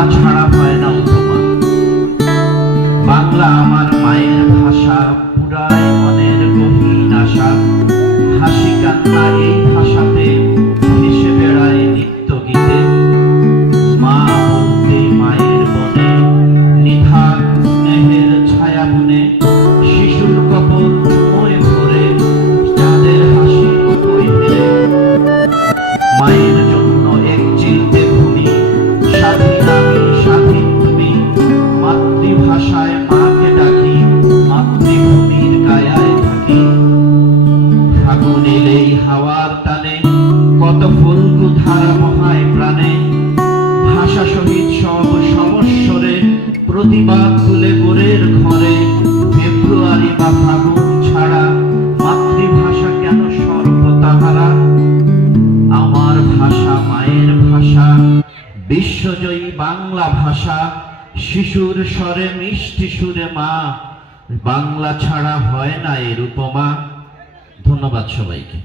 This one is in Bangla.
বাংলা ছাড়া হয় না উপমা। বাংলা আমার মায়ের ভাষা, পুরায় মনের গহীন আশা। হাসি কান্না এই ভাষাতে ভেসে বেড়ায় নিত্য গীতে। মা বলতে মায়ের বনে, নিধান স্নেহের ছায়া বুনে, শিশুর কপল চুমোয় ভরে, যাদের হাসি কই হেরে। মায়ের জন্য এক চিলতে ভূমি, স্বাধীন আমি স্বাধীন তুমি। মাতৃভাষায় মাকে ডাকি, মাতৃভূমির কায়ায় থাকি। ফাগুন এলেই হাওয়ার টানে, কত ফুলকু ধারা বহায় প্রাণে। ভাষা সহিত সব সমস্বরে, প্রতিবাদ তুলে গোরের ঘরে। ফেব্রুয়ারি বা ফাগুন ছাড়া মাতৃভাষা কেন সর্বতাহারা? আমার ভাষা মায়ের ভাষা, বিশ্বজয়ী বাংলা ভাষা। শিশুর স্বরে মিষ্টি সুরে মা, বাংলা ছাড়া হয় না এর উপমা। ধন্যবাদ সবাইকে।